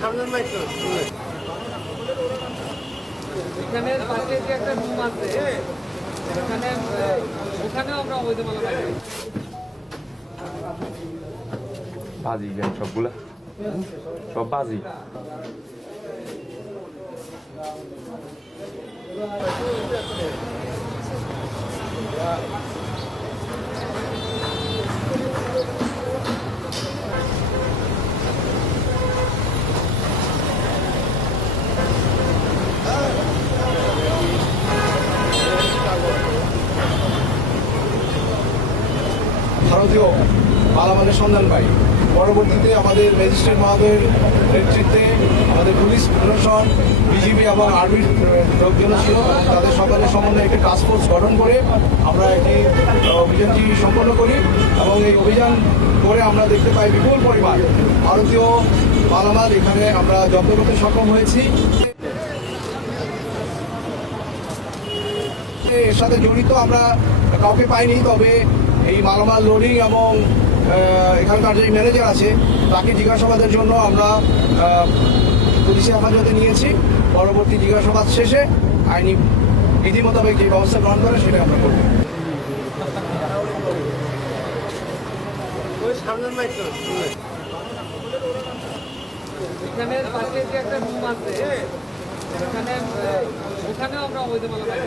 সামনের মাইক্রো এখানে পাশে যে একটা রুম আছে ওখানেও আমরা অবৈধ মালা পাই। বাজি সবগুলা সব বাজি। ভারতীয় মালামালের সন্ধান পাই। পরবর্তীতে আমাদের ম্যাজিস্ট্রেট মহোদয়ের নেতৃত্বে আমাদের পুলিশ প্রশাসন, বিজিবি এবং আর্মির লোকজন ছিল, তাদের সকলের সমন্বয়ে একটি টাস্ক ফোর্স গঠন করে আমরা একটি অভিযানটি সম্পন্ন করি এবং এই অভিযান করে আমরা দেখতে পাই বিপুল পরিমাণ ভারতীয় মালামাল এখানে আমরা জব্দ করতে সক্ষম হয়েছি। এর সাথে জড়িত আমরা কাউকে পাইনি, তবে এই মালামাল লোডিং এবং এখানকার যে ম্যানেজার আছে তাকে জিজ্ঞাসাবাদের জন্য আমরা পুলিশের হেফাজতে নিয়েছি। পরবর্তী জিজ্ঞাসাবাদ শেষে আইনি বিধি মোতাবেক যে ব্যবস্থা গ্রহণ করে সেটা আমরা করব। এখানে পাশে যে একটা রুম আছে ওখানেও আমরা অবৈধ মালা পাই।